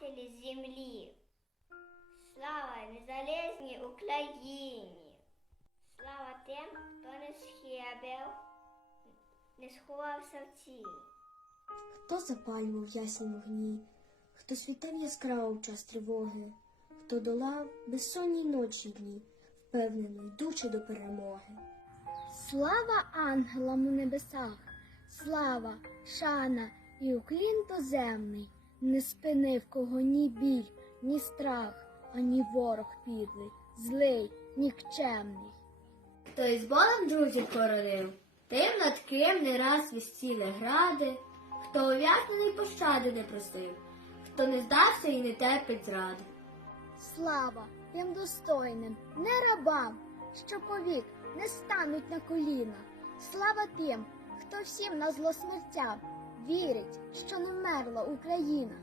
матері землі. Слава незалежній Україні. Слава тим, хто не схибив, не сховався в тіні. Хто запалював ясні вогні, хто світив яскраво в час тривоги, хто долав безсонні ночі дні, впевнено йдучи до перемоги. Слава ангелам у небесах, слава, шана і уклін доземний, не спинив кого ні біль, ні страх, ані ворог підлий, злий, нікчемний. Хто із Богом друзів породив, тим над ким не раз вістіли гради, хто ув'язнений пощади не просив, хто не здався і не терпить зради. Слава тим достойним, не рабам, що повік не стануть на коліна. Слава тим, хто всім на зло смертям вірить, що не вмерла Україна.